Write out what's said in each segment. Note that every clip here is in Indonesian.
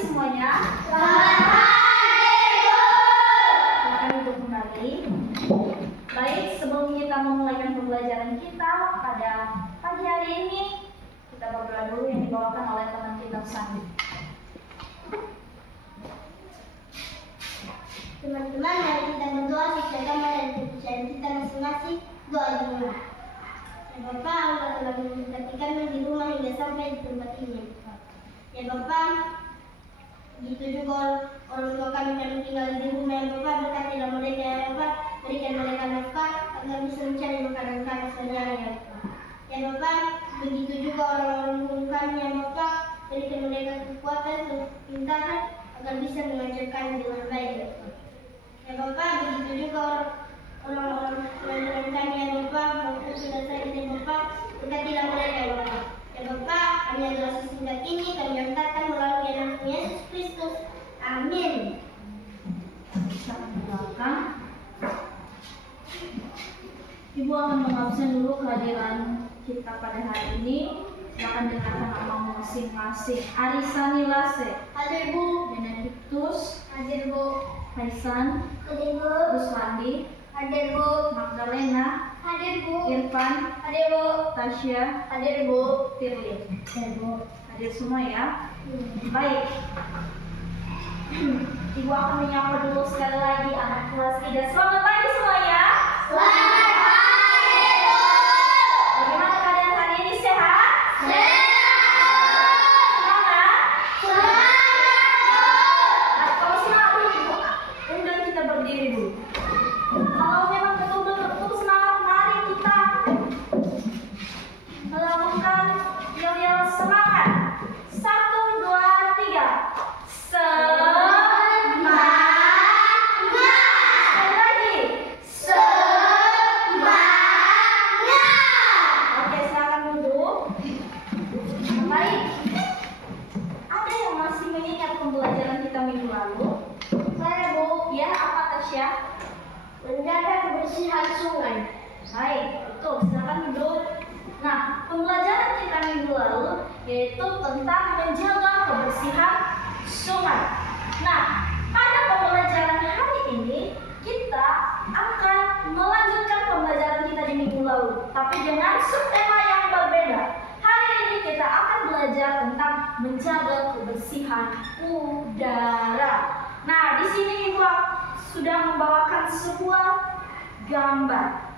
semuanya. Selamat hari Ibu. Silakan duduk kembali. Baik, sebelum kita memulaikan pembelajaran kita pada pagi hari ini, kita berdoa dulu yang dibawakan oleh teman kita Sandi. Teman-teman, mari kita berdoa sesuai dengan kepercayaan kita masing-masing. Doa dimulai. Ya Bapak, Allah telah memberkati kami di rumah hingga sampai di tempat ini. Ya Bapak, begitu juga orang tua kami yang tinggal di rumah. Ya Bapak, berkatilah mereka. Ya Bapak, berikan mereka nafkah agar bisa mencari makanan kami sehari-hari. Ya Bapak. Ya Bapak, begitu juga orang-orang kami. Ya Bapak, berikan mereka kekuatan dan kepintaran agar bisa mengajarkan dengan baik. Ya Bapak. Ya Bapak, begitu juga orang-orang pelajaran kami. Ya Bapak, maupun sudah saya ya Bapak, berkatilah mereka. Ya Bapak. Ya Bapak, kami adalah sesingkat ini kami nyatakan melalui nama Yesus Kristus. Amin. Ibu akan mengabsen dulu kehadiran kita pada hari ini. Silakan dengarkan nama masing-masing. Arisani Lase. Hadir Bu. Benedictus. Hadir Bu. Haisan. Hadir Bu. Ruswandi. Hadir Bu. Magdalena. Hadir Bu. Irfan. Hadir Bu. Tasya. Hadir Bu. Firly. Hadir Bu. Hadir semua ya. Baik. Ibu akan menyapa dulu sekali lagi anak kelas 3. Selamat pagi semuanya. Selamat pagi Bu. Bagaimana keadaan hari ini, sehat? Sehat. Semangat? Semangat Nah, kalau semangat dulu Ibu, undang kita berdiri dulu. Kalau memang betul-betul semangat, mari kita melakukan yel-yel semangat. 1, 2, 3. Sekali lagi. Oke, silakan duduk. Baik. Ada yang masih mengingat pembelajaran kita minggu lalu? Saya Bu. Ya, apa Tasya? Menjaga kebersihan sungai. Baik, betul. Silakan duduk. Nah, pembelajaran kita minggu lalu yaitu tentang menjaga kebersihan sungai. Nah, pada pembelajaran hari ini kita akan melanjutkan pembelajaran kita di minggu lalu, tapi dengan subtema yang berbeda. Hari ini kita akan belajar tentang menjaga kebersihan udara. Nah, di sini Ibu sudah membawakan sebuah gambar.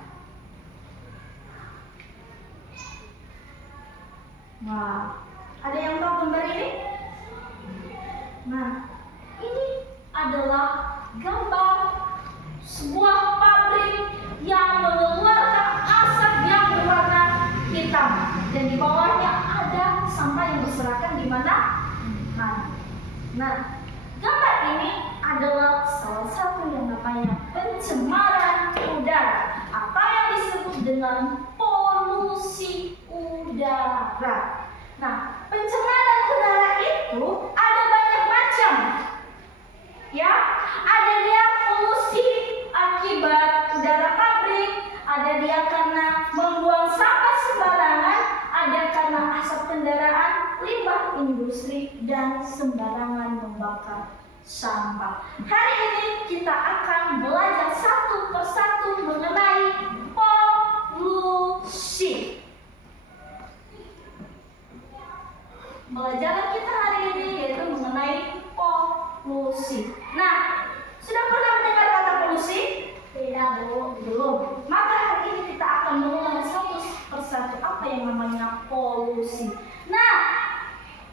Wah, ada yang tahu gambar ini? Nah, ini adalah gambar sebuah pabrik yang mengeluarkan asap yang berwarna hitam, dan di bawahnya ada sampah yang berserakan di mana? Nah, gambar ini adalah salah satu yang namanya pencemaran udara atau yang disebut dengan polusi udara. Nah, pencemaran udara itu ada banyak macam. Ya, ada dia polusi akibat udara pabrik, ada dia karena membuang sampah sembarangan, ada karena asap kendaraan, limbah industri, dan sembarangan membakar sampah. Hari ini kita akan belajar satu persatu mengenai polusi. Pembelajaran kita hari ini yaitu mengenai polusi. Nah, sudah pernah mendengar kata polusi? Tidak Bu. Belum. Maka hari ini kita akan mengenal satu persatu apa yang namanya polusi. Nah,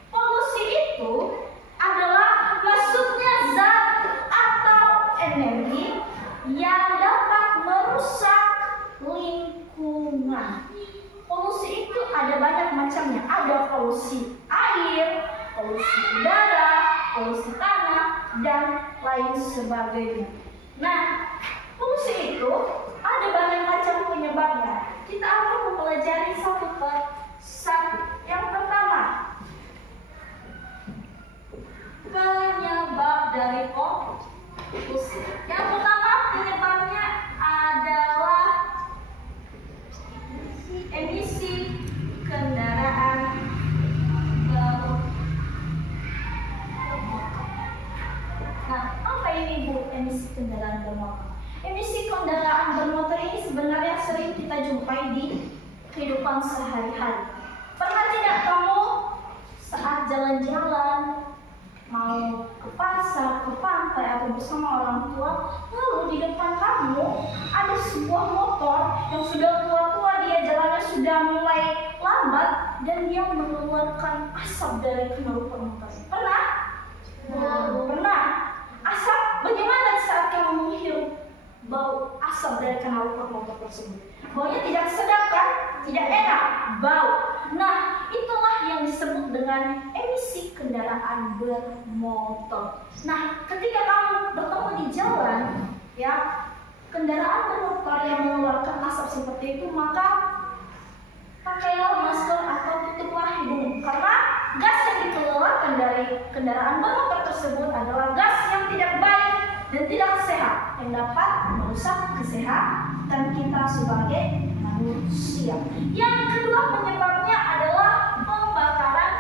polusi itu adalah maksudnya zat atau energi yang dapat merusak lingkungan. Polusi itu ada banyak macamnya. Ada polusi air, polusi udara, polusi tanah, dan lain sebagainya. Nah, polusi itu ada banyak macam penyebabnya. Kita akan mempelajari satu per satu. Yang pertama, penyebab dari polusi. Yang pertama penyebabnya adalah emisi kendaraan bermotor. ini Bu, emisi kendaraan bermotor. Emisi kendaraan bermotor ini sebenarnya sering kita jumpai di kehidupan sehari-hari. Pernah tidak kamu saat jalan-jalan, mau ke pasar, ke pantai, atau bersama orang tua, lalu di depan kamu ada sebuah motor yang sudah tua-tua, dia jalannya sudah mulai lambat, dan dia mengeluarkan asap dari knalpot motor. Pernah? Pernah. Asap, bagaimana saat kamu menghirup bau asap dari knalpot motor tersebut? Baunya tidak sedap kan? Tidak enak, bau. Nah, itulah yang disebut dengan emisi kendaraan bermotor. Nah, ketika kamu bertemu di jalan, ya, kendaraan bermotor yang mengeluarkan asap seperti itu, maka pakailah masker atau tutuplah hidung, karena gas yang dikeluarkan dari kendaraan bermotor tersebut adalah gas yang tidak baik dan tidak sehat, yang dapat merusak kesehatan kita sebagai manusia. Yang kedua penyebabnya adalah pembakaran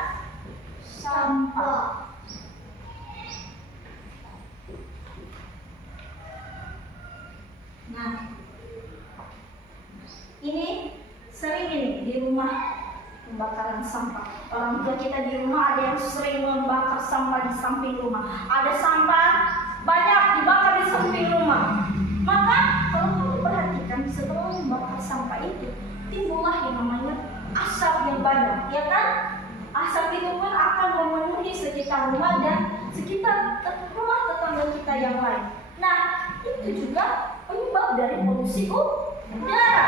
sampah. Nah, ini sering ini di rumah pembakaran sampah. Orang tua kita di rumah ada yang sering membakar sampah di samping rumah. Ada sampah banyak dibakar di samping rumah. Maka kalau kamu perhatikan, setelah membakar sampah itu timbullah yang namanya asap yang banyak, ya kan? Asap itu pun akan memenuhi sekitar rumah dan sekitar rumah tetangga kita yang lain. Nah, itu juga penyebab dari polusi udara.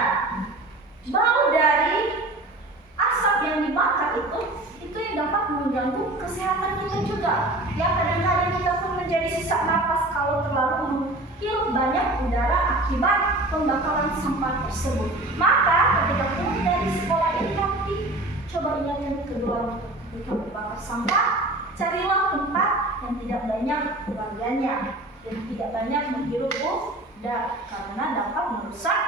Bau dari asap yang dibakar itu yang dapat mengganggu kesehatan kita juga. Ya, kadang-kadang kita pun menjadi sesak napas kalau terlalu menghirup banyak udara akibat pembakaran sampah tersebut. Maka ketika pulang dari sekolah ini nanti coba ingatkan kedua orang tua, ketika membakar sampah, carilah tempat yang tidak banyak bagiannya dan tidak banyak menghirup udara, karena dapat merusak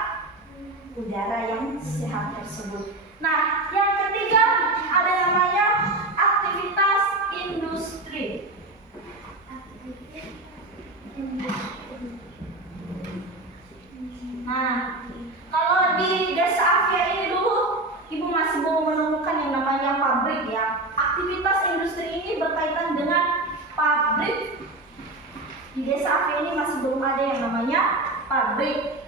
udara yang sehat tersebut. Nah, yang ketiga ada namanya aktivitas industri. Nah, kalau di Desa Avia ini dulu Ibu masih belum menemukan yang namanya pabrik, ya. Aktivitas industri ini berkaitan dengan pabrik. Di Desa Avia ini masih belum ada yang namanya pabrik.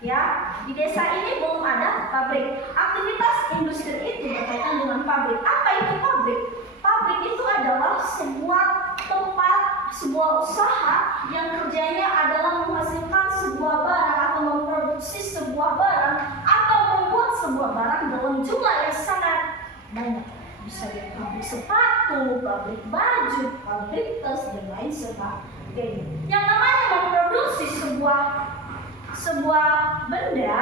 Ya, di desa ini belum ada pabrik. Aktivitas industri itu berkaitan dengan pabrik. Apa itu pabrik? Pabrik itu adalah sebuah tempat, sebuah usaha yang kerjanya adalah menghasilkan sebuah barang atau memproduksi sebuah barang atau membuat sebuah barang dalam jumlah yang sangat banyak. Bisa jadi pabrik sepatu, pabrik baju, pabrik tas, dan lain sebagainya. Yang namanya memproduksi sebuah benda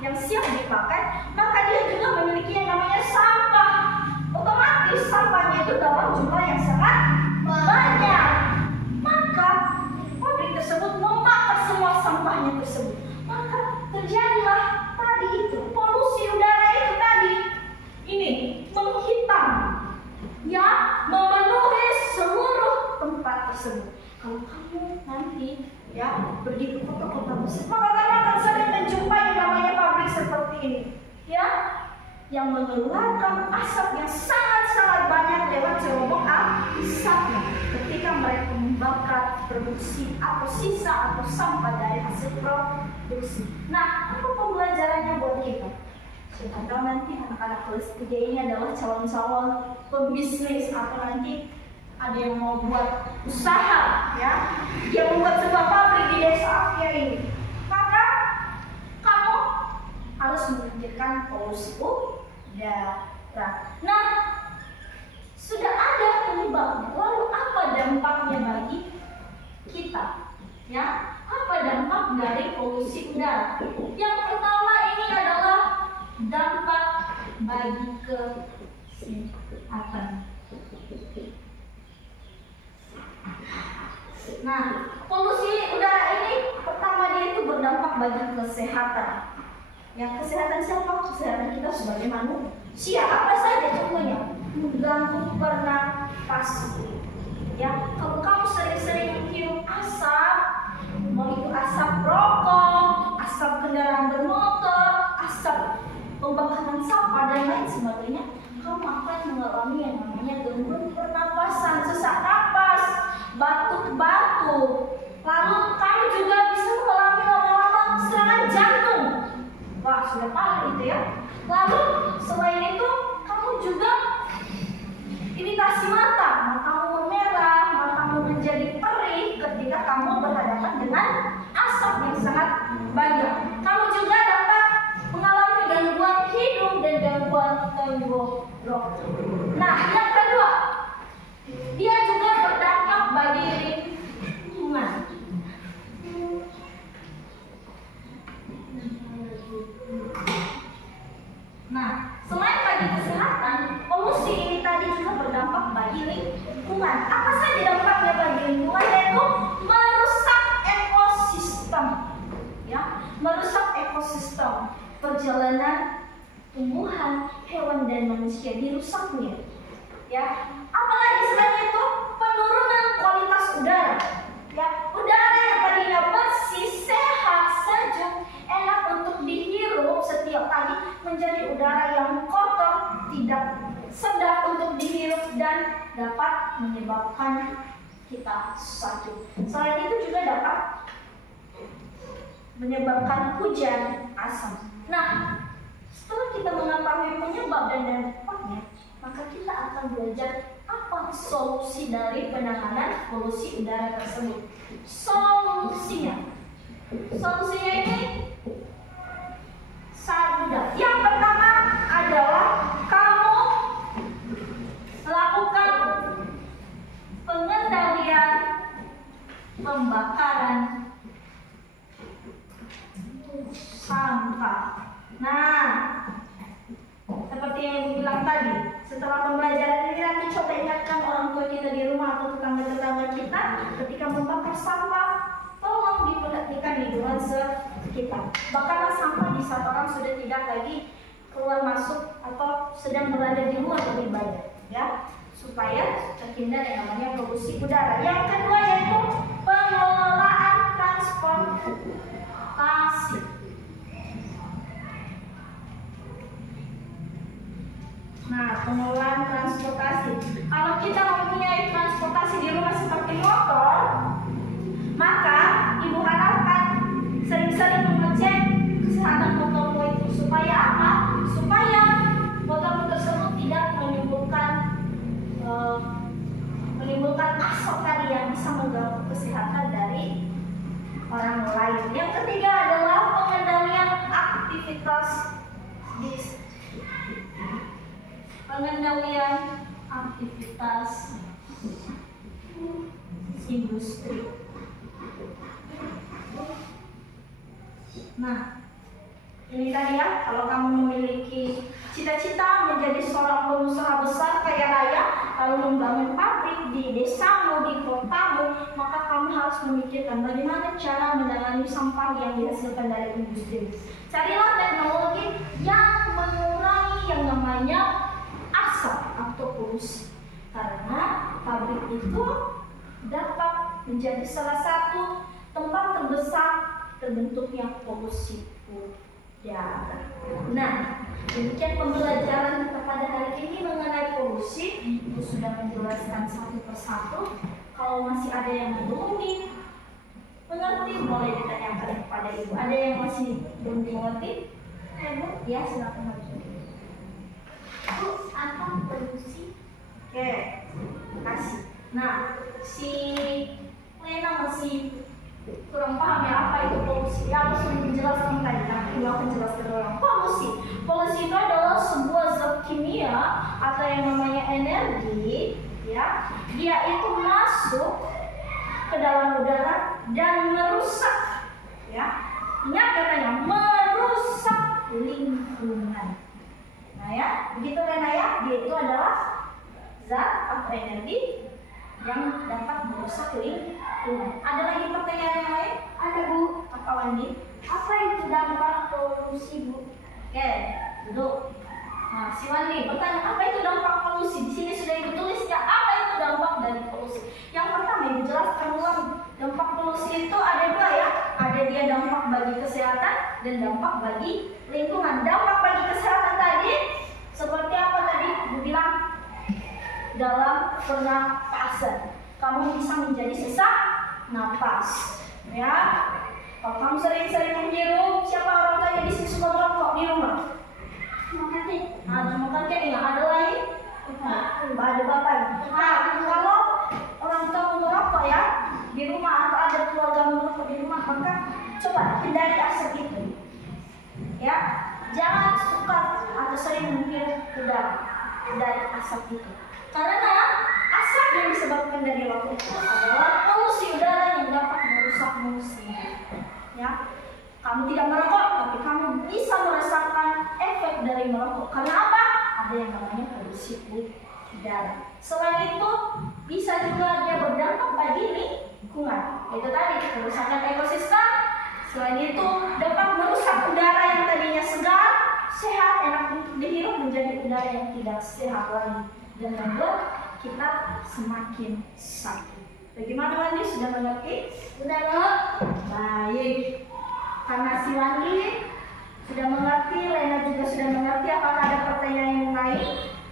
yang siap dipakai, maka dia juga memiliki yang namanya sampah. Otomatis sampahnya itu dalam jumlah yang sangat banyak. Maka pabrik tersebut membakar semua sampahnya tersebut. Maka terjadilah tadi itu polusi udara itu tadi. Ini menghitam, ya, memenuhi seluruh tempat tersebut. Kalau kamu nanti, ya, pergi ke kota-kota besar, maka kamu akan sering menjumpai yang namanya pabrik seperti ini, ya, yang mengeluarkan asap yang sangat-sangat banyak lewat cerobong asapnya ketika mereka membakar produksi atau sisa atau sampah dari hasil produksi. Nah, apa pembelajarannya buat kita? Siapa tahu nanti anak-anak kelas 3 ini adalah calon-calon pebisnis, atau nanti ada yang mau buat usaha, ya, yang membuat sebuah pabrik di Desa Avia ini. Maka kamu harus memikirkan polusi udara. Nah, sudah ada penyebabnya. Lalu apa dampaknya bagi kita? Ya, apa dampak dari polusi udara? Yang pertama ini adalah dampak bagi kesehatan. Nah, polusi udara ini pertama dia itu berdampak bagi kesehatan. Yang kesehatan siapa? Kesehatan kita sebagai manusia. Apa saja contohnya? Mengganggu pernapasan. Ya, kalau kamu sering-sering menghirup asap bagi lingkungan, yaitu merusak ekosistem. Ya, merusak ekosistem. Perjalanan tumbuhan, hewan dan manusia dirusaknya. Ya, apalagi selain itu penurunan kualitas udara. Ya, udara yang tadinya bersih, sehat, sejuk, enak untuk dihirup setiap pagi menjadi udara yang kotor, tidak sedap untuk dihirup dan dapat menyebabkan kita sakit. Selain itu juga dapat menyebabkan hujan asam. Nah, setelah kita mengetahui penyebab dan dampaknya, maka kita akan belajar apa solusi dari penanganan polusi udara tersebut. Solusinya ini sangat mudah. Yang pertama adalah kamu melakukan pengendalian pembakaran sampah. Nah, seperti yang ibu bilang tadi, setelah pembelajaran ini nanti coba ingatkan orang tua kita di rumah atau tetangga-tetangga kita ketika membakar sampah, tolong diperhatikan lingkungan sekitar. Bakarlah sampah di saat orang sudah tidak lagi keluar masuk atau sedang berada di luar lebih banyak, ya, supaya terhindar yang namanya polusi udara. Yang kedua yaitu pengelolaan transportasi. Nah, pengelolaan transportasi. Kalau kita mempunyai transportasi di rumah seperti motor, maka ibu harapkan sering-sering mengecek kesehatan motormu itu. Supaya apa? Supaya motormu tersebut tidak menimbulkan asap tadi yang bisa mengganggu kesehatan dari orang lain. Yang ketiga adalah pengendalian aktivitas industri. Nah, ini tadi ya, kalau kamu memiliki cita-cita menjadi seorang pengusaha besar kaya raya, lalu membangun pabrik di desamu, di kotamu, maka kamu harus memikirkan bagaimana cara menangani sampah yang dihasilkan dari industri. Carilah teknologi yang mengurangi yang namanya asap atau polusi, karena pabrik itu dapat menjadi salah satu tempat terbesar terbentuknya polusi udara. Nah, demikian pembelajaran kita pada hari ini mengenai polusi. Itu sudah menjelaskan satu persatu. Kalau masih ada yang belum dimengerti, boleh ditanyakan kepada ibu. Ada yang masih belum dimengerti? Ibu, ya silakan maju. Bu, apa polusi? Oke, terima kasih. Nah, si Lena masih kurang paham ya apa itu polusi. Ya, aku sudah menjelaskan tadi, tapi aku jelaskan ulang. Polusi itu adalah sebuah zat kimia atau yang namanya energi, ya. Dia itu masuk ke dalam udara dan merusak, ya. Ingat katanya merusak lingkungan. Nah ya, begitu Lena ya, dia itu adalah zat atau energi yang dapat merusak lingkungan. Ada lagi pertanyaan yang lain? Ada Bu. Apa Wandi? Apa itu dampak polusi Bu? Oke, duduk. Nah, si Wandi bertanya, apa itu dampak polusi? Di sini sudah ibu tulis ya, apa itu dampak dari polusi? Yang pertama ibu jelaskan ulang, dampak polusi itu ada dua ya. Ada dia dampak bagi kesehatan dan dampak bagi lingkungan. Dampak bagi kesehatan tadi seperti apa tadi? Ibu bilang dalam pernapasan, kamu bisa menjadi sesak napas, ya. Kalau kamu sering-sering menghirup, siapa orang tuanya di sini suka merokok di rumah? Cuma kakek ya, ada lagi? Ada bapak. Nah, kalau orang tua merokok ya di rumah atau ada keluarga merokok di rumah, maka coba hindari asap itu, ya. Jangan suka atau sering menghirup udara dari asap itu. Karena asap yang disebabkan dari rokok itu adalah polusi udara yang dapat merusak manusia. Ya, kamu tidak merokok, tapi kamu bisa merasakan efek dari merokok. Karena apa? Ada yang namanya polusi udara. Selain itu, bisa juga dia berdampak bagi lingkungan. Itu tadi kerusakan ekosistem. Selain itu dapat merusak udara yang tadinya segar, sehat, enak untuk dihirup menjadi udara yang tidak sehat lagi dan membuat kita semakin sakit. Bagaimana Wandi, sudah mengerti? Sudah, Bu. Baik. Karena si Wandi sudah mengerti, Lena juga sudah mengerti. Apakah ada pertanyaan yang lain?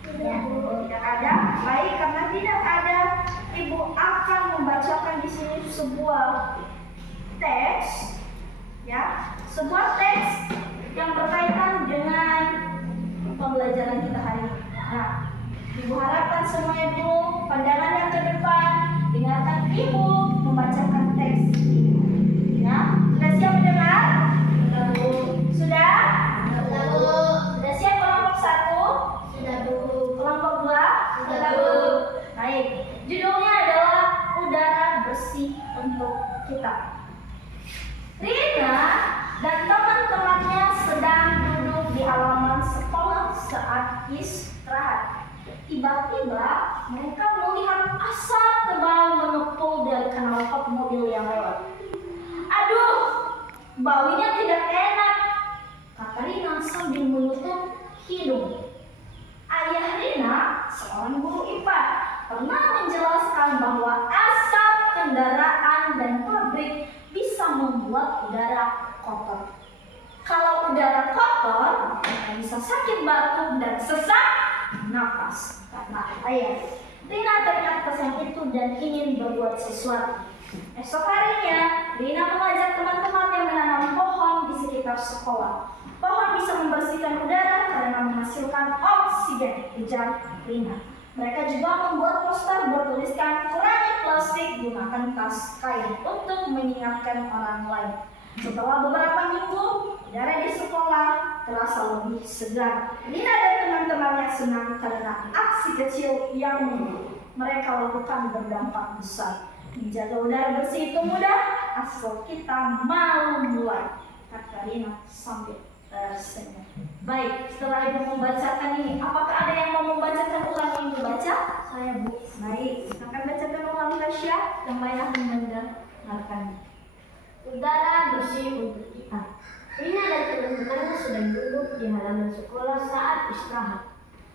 Tidak, Bu. Tidak ada. Baik, karena tidak ada, Ibu akan membacakan di sini sebuah teks, ya, sebuah teks yang berkaitan dengan pembelajaran kita hari ini. Nah, Ibu harapkan semuanya dulu pandangannya ke depan, dengarkan Ibu membacakan teks ini. Ya, sudah siap mendengar? Sudah, Bu. Sudah? Sudah, Bu. Sudah siap kelompok 1? Sudah, Bu. Kelompok 2? Sudah, Bu. Baik, judulnya adalah udara bersih untuk kita. Rina dan teman-temannya sedang duduk di halaman sekolah saat istirahat. Tiba-tiba mereka melihat asap tebal mengepul dari knalpot mobil yang lewat. Aduh, baunya tidak enak, kata Rina sambil menutup hidung. Ayah Rina, seorang guru IPA, pernah menjelaskan bahwa asap kendaraan dan pabrik bisa membuat udara kotor. Kalau udara kotor, kita bisa sakit batuk dan sesak napas. Karena ayah Rina teringat pesan itu dan ingin berbuat sesuatu. Esok harinya, Rina mengajak teman-temannya menanam pohon di sekitar sekolah. Pohon bisa membersihkan udara karena menghasilkan oksigen, ujar Rina. Mereka juga membuat poster bertuliskan kurangi plastik, gunakan tas kain untuk mengingatkan orang lain. Setelah beberapa minggu, udara di sekolah terasa lebih segar. Rina dan teman-temannya senang karena aksi kecil yang mereka lakukan berdampak besar. Menjaga udara bersih itu mudah, asal kita mau mulai, kata Rina sambil tersenyum. Baik, setelah Ibu membacakan ini, apakah ada yang mau membacakan ulang yang Ibu baca? Saya, Bu. Baik, akan bacakan ulang Tasya, yang lain akan mendengarkan. Udara bersih untuk kita. Rina dan teman-temannya sedang duduk di halaman sekolah saat istirahat.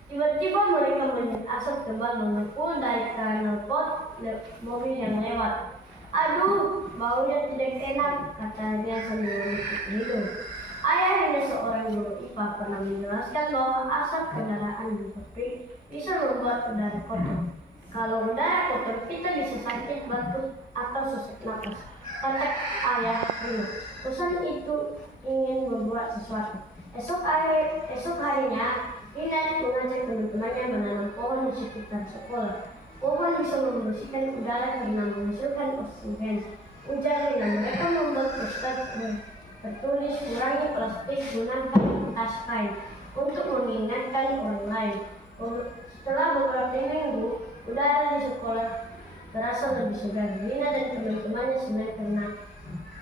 Tiba-tiba mereka melihat asap tebal mengepul dari knalpot mobil yang lewat. Aduh, baunya tidak enak, katanya sambil menutup hidung. Ayah Rina, seorang guru IPA, pernah menjelaskan bahwa asap kendaraan di pabrik bisa membuat udara kotor. Kalau udara kotor, kita bisa sakit batuk atau sesak napas, kata ayah Rina. Pesan itu ingin membuat sesuatu. Esok harinya, Rina mengajak teman-temannya menanam pohon di sekitar sekolah. Pohon bisa membersihkan udara karena menghasilkan oksigen, ujar Rina. Mereka membuat poster bertulis kurangi plastik, gunakan tas kain untuk mengingatkan orang lain. Setelah beberapa minggu, udara di sekolah terasa lebih segar. Rina dan teman-temannya senang karena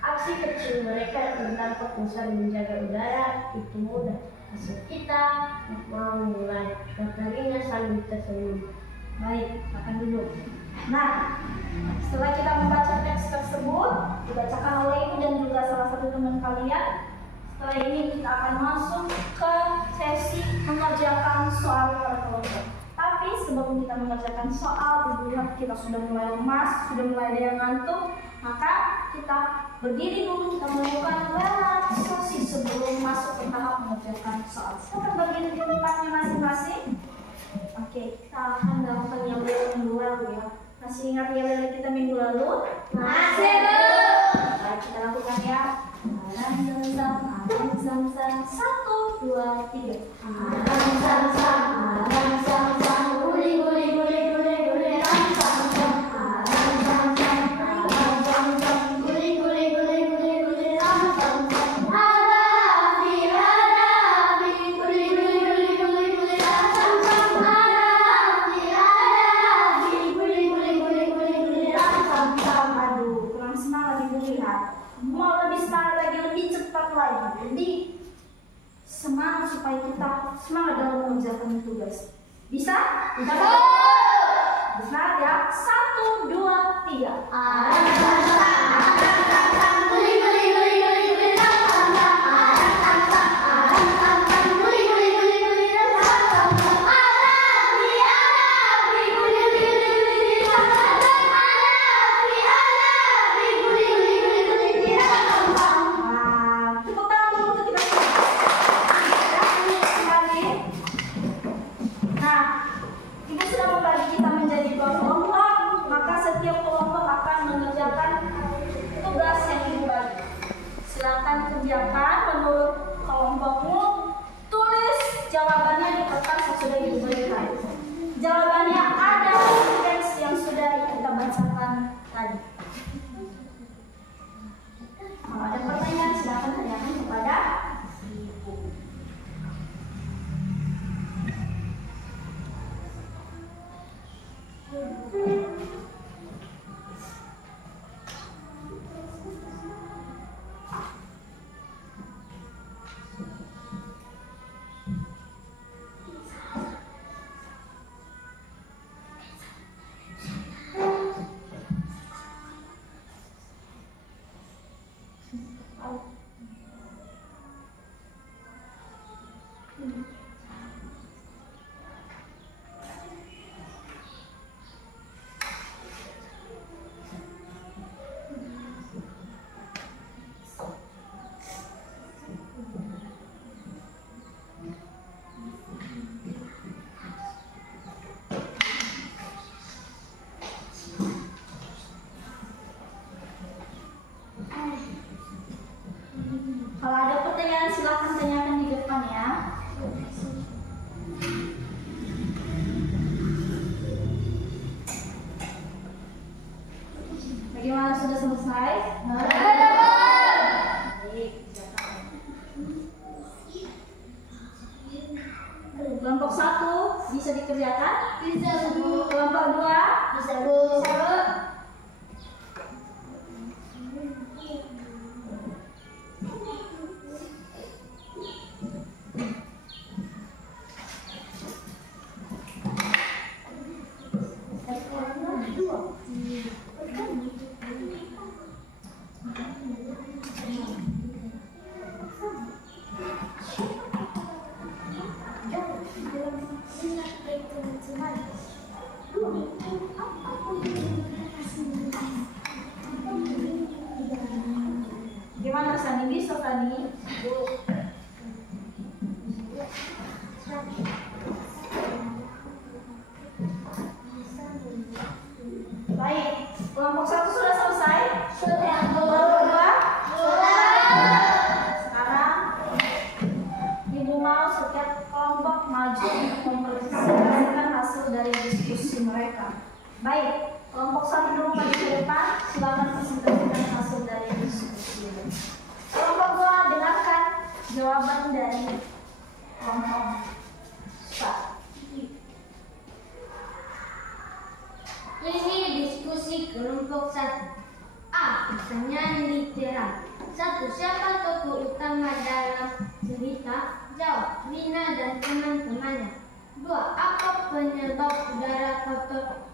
aksi kecil mereka berdampak besar. Menjaga udara itu mudah, asal kita mau mulai, kata Rina sambil tersenyum. Baik, akan duduk. Nah, setelah kita membaca teks tersebut, dibacakan oleh Ibu dan juga salah satu teman kalian. Setelah ini kita akan masuk ke sesi mengerjakan soal per kelompok. Tapi sebelum kita mengerjakan soal, Ibu lihat kita sudah mulai lemas, sudah mulai ada yang ngantuk. Maka kita berdiri dulu, kita melakukan relaksasi sebelum masuk ke tahap mengerjakan soal. Silakan berdiri di tempatnya masing-masing. Oke, kita akan melakukan yang minggu lalu ya. Masih ingat yel-yel kita minggu lalu? Masih, Bu. Baik, kita lakukan ya. Alam zam-zam, 1, 2, 3. Alam sam-sam, guli guli guli guli guli, alam sam-sam. Alam sam-sam, guli guli guli guli guli, alam sam-sam. Ada api, guli guli guli guli guli, alam sam-sam. Ada api, guli guli guli guli guli, alam sam-sam. Aduh, kurang semangat Ibu lihat. Mau lebih semangat lagi, lebih cepat lagi. Jadi semangat supaya kita semangat dalam mengerjakan tugas. Bisa? Bisa? Semangat ya. 1, 2, 3. Alam bahasakan tadi. Kalau ada pertanyaan silakan tanyakan kepada Ibu. Kalau ada pertanyaan silakan tanyakan di depan ya. Bagaimana, sudah selesai? Baik. Kelompok 1 bisa dikerjakan? Bisa, Bu. Kelompok 2? Bisa, Bu. Bisa, Bu. Gimana Sani, bisa Sani? Baik, kelompok 1 sudah selesai? Sudah, Bu. Kelompok 2? Sudah. Sekarang Ibu mau setiap kelompok maju untuk mempresentasikan hasil dari diskusi mereka. Baik, kelompok 1 dulu maju ke depan, silakan presentasikan hasil dari diskusi. Kelompok 2 dengarkan jawaban dari kelompok 1. Ini diskusi kelompok 1. A. Pertanyaan literal. 1. Siapa tokoh utama dalam cerita? Jawab, Rina dan teman-temannya. 2. Apa penyebab udara kotor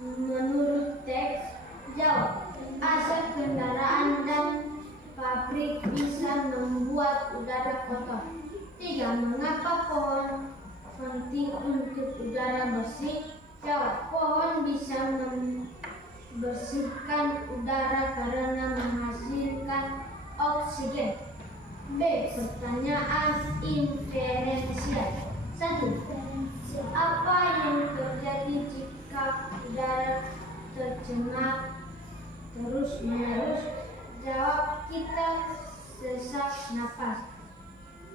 menurut teks? Jawab, asap kendaraan dan pabrik bisa membuat udara kotor. 3. Mengapa pohon penting untuk udara bersih? Jawab, pohon bisa membersihkan udara karena menghasilkan oksigen. B. Pertanyaan inferensial. 1. Apa yang terjadi jika udara tercemar terus-menerus? Jawab, kita sesak napas.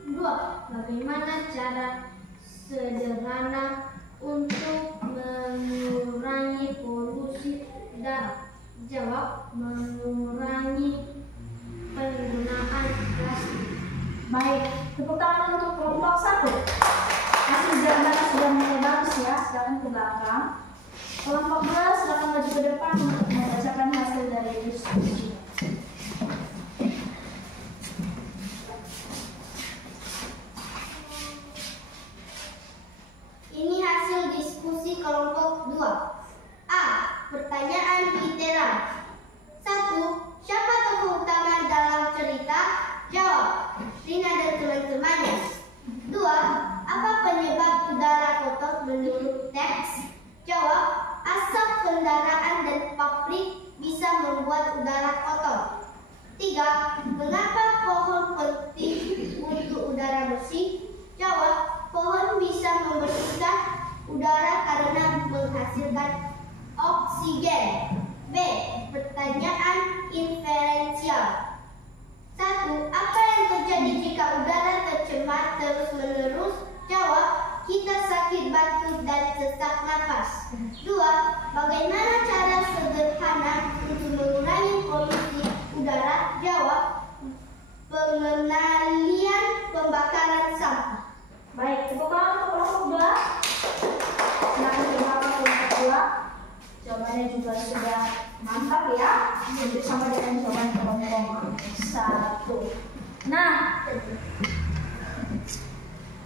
2. Bagaimana cara sederhana untuk mengurangi polusi udara? Jawab, mengurangi penggunaan plastik. Baik, tepuk tangan untuk kelompok 1. Hasil jawabannya sudah mulai bagus ya, silakan ke belakang. Kelompok 2 silakan maju ke depan untuk membacakan hasil dari diskusi. Ini hasil diskusi kelompok 2. A. Pertanyaan literal. 1. Siapa tokoh utama dalam cerita? Jawab, Rina dan teman-temannya. 2. Apa penyebab udara kotor menurut teks? Jawab, asap kendaraan dan pabrik bisa membuat udara kotor. 3. Mengapa pohon penting untuk udara bersih? Jawab, pohon bisa membersihkan udara karena menghasilkan oksigen. B. Pertanyaan inferensial. 1. Apa yang terjadi jika udara tercemar terus-menerus? Jawab, kita sakit batuk dan sesak nafas. 2. Bagaimana cara Mantap ya. Jadi sama dengan jawaban kelompok 1. Nah,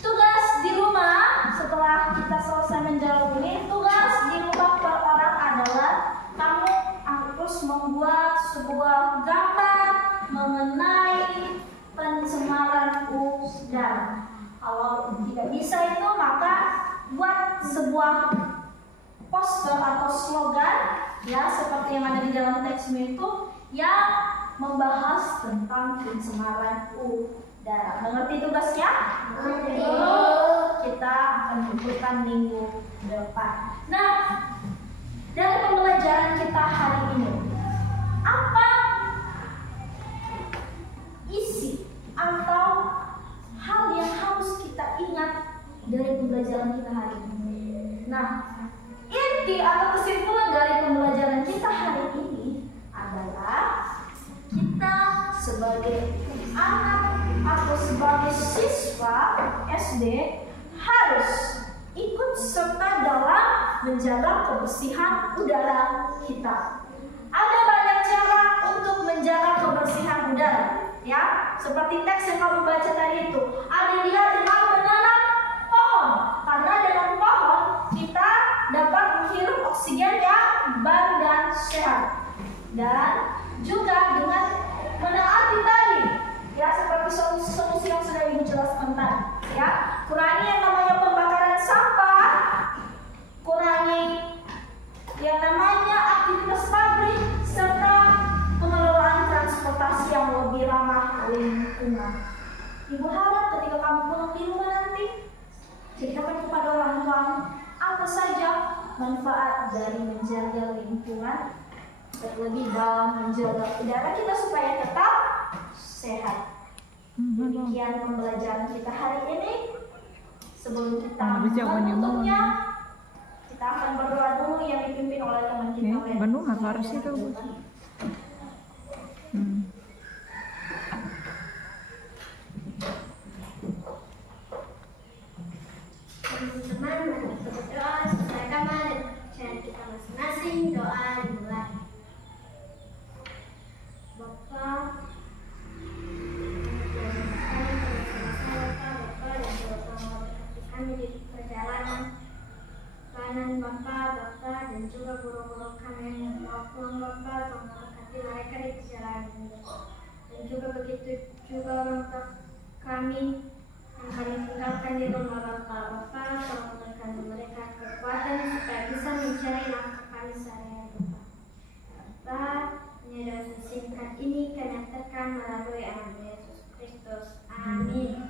tugas di rumah setelah kita selesai menjawab ini, tugas di rumah per orang adalah kamu harus membuat sebuah gambar mengenai pencemaran udara. Kalau tidak bisa itu, maka buat sebuah poster atau slogan ya seperti yang ada di dalam teksmu itu yang membahas tentang pencemaran udara. Mengerti tugasnya? Mengerti. Kita akan lakukan minggu depan. Nah, dari pembelajaran kita hari ini, apa isi atau hal yang harus kita ingat dari pembelajaran kita hari ini? Nah, inti atau kesimpulan dari pembelajaran kita hari ini adalah kita sebagai anak atau sebagai siswa SD harus ikut serta dalam menjaga kebersihan udara kita. Ada banyak cara untuk menjaga kebersihan udara, ya. Seperti teks yang kamu baca tadi itu. Ada dia dengan menanam pohon, karena dengan pohon kita dapat menghirup oksigen yang baru dan sehat. Dan juga dengan menaati tadi, ya seperti solusi yang sudah Ibu jelaskan tadi, ya. Kurangi yang namanya pembakaran sampah, kurangi yang namanya aktivitas pabrik, serta pengelolaan transportasi yang lebih ramah lingkungan. Ibu harap ketika kamu pulang di rumah nanti, ceritakan kepada orang tuamu apa saja manfaat dari menjaga lingkungan, terlebih dalam menjaga udara kita supaya tetap sehat. Demikian pembelajaran kita hari ini. Sebelum kita menutupnya, kita akan berdoa dulu yang dipimpin oleh teman kita. Bandung harus itu. Teman-teman, berdoa sesuai agama dan kepercayaan kita masing-masing. Doa dimulai. Bapak, kami di perjalanan Bapak dan juga guru-guru kami maupun Bapak memberkati mereka di perjalanan ini. Dan juga begitu juga orang tua kami yang kami tinggalkan di rumah Bapak, tolong berikan mereka kekuatan supaya bisa mencari nafkah kami sehari-hari. Bapak, hanya doa singkat ini kami nyatakan melalui anak Yesus Kristus. Amin.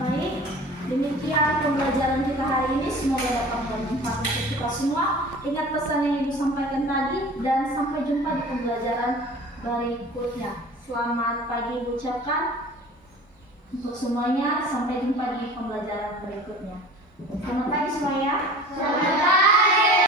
Baik, demikian pembelajaran kita hari ini. Semoga dapat bermanfaat untuk kita semua. Ingat pesan yang Ibu sampaikan tadi, dan sampai jumpa di pembelajaran berikutnya. Selamat pagi Ibu ucapkan untuk semuanya. Sampai jumpa di pembelajaran berikutnya. Selamat pagi semuanya. Selamat pagi.